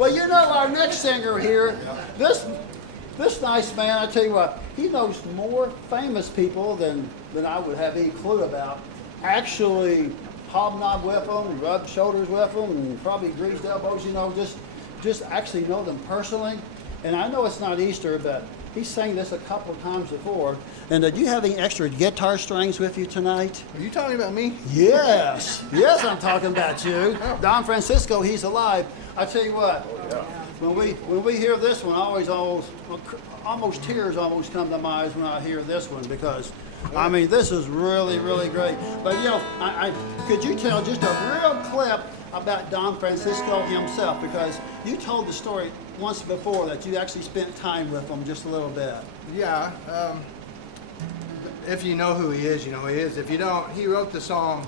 Well, you know, our next singer here, this nice man, I tell you what, he knows more famous people than I would have any clue about. Actually, hobnob with them, rub shoulders with them, and probably greased elbows, you know, just actually know them personally. And I know it's not Easter, but he sang this a couple of times before. And do you have any extra guitar strings with you tonight? Are you talking about me? Yes, yes, I'm talking about you. Don Francisco, he's alive. I tell you what, when we hear this one, almost tears almost come to my eyes when I hear this one because, I mean, this is really, really great. But you know, could you tell just a real clip about Don Francisco himself, because you told the story once before that you actually spent time with him just a little bit. Yeah. If you know who he is, you know who he is. If you don't, he wrote the song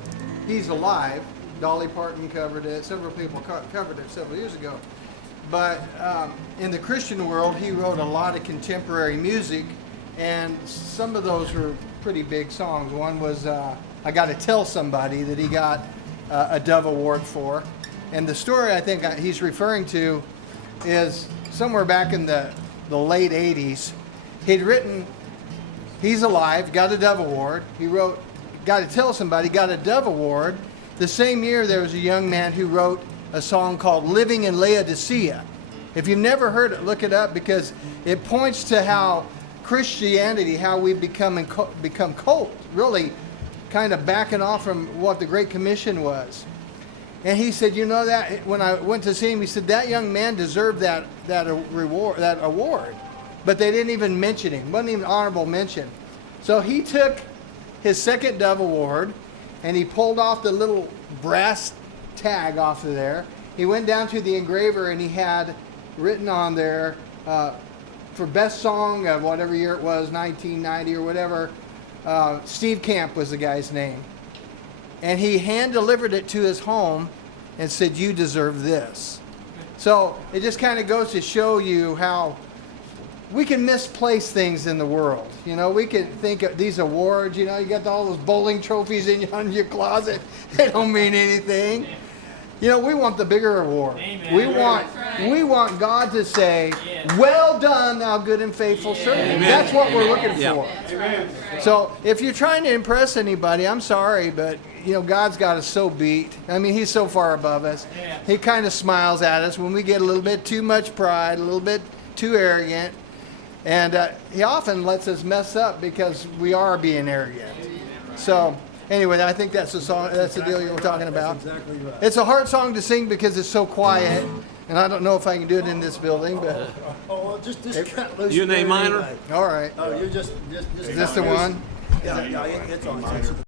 "He's Alive." Dolly Parton covered it. Several people covered it several years ago. But in the Christian world, he wrote a lot of contemporary music, and some of those were pretty big songs. One was "I Gotta Tell Somebody" that he got a Dove Award for. And the story I think he's referring to is somewhere back in the late 80s. He'd written "He's Alive," got a Dove Award. He wrote "Gotta Tell Somebody," got a Dove Award. The same year there was a young man who wrote a song called "Living in Laodicea." If you've never heard it, look it up, because it points to how Christianity, how we've become cold, really kind of backing off from what the Great Commission was. And he said, you know, that when I went to see him, he said that young man deserved that award, but they didn't even mention him. Wasn't even an honorable mention. So he took his second Dove Award and he pulled off the little brass tag off of there. He went down to the engraver and he had written on there for best song of whatever year it was, 1990 or whatever. Steve Camp was the guy's name. And he hand-delivered it to his home and said, "You deserve this." So it just kind of goes to show you how we can misplace things in the world. You know, we can think of these awards, you know, you got all those bowling trophies in your closet. They don't mean anything. You know, we want the bigger award. Amen. We want God to say, "Well done, thou good and faithful servant." That's what we're looking for. Amen. So if you're trying to impress anybody, I'm sorry, but you know, God's got us so beat. I mean, he's so far above us. He kind of smiles at us when we get a little bit too much pride, a little bit too arrogant. And he often lets us mess up because we are being arrogant. So anyway, I think that's the song. That's the deal you were talking about. That's exactly right. It's a hard song to sing because it's so quiet, and I don't know if I can do it in this building, but Oh, well, just cut loose. You in A minor? Anyway. all right. Oh, you're just Is this the one? Yeah, it's on.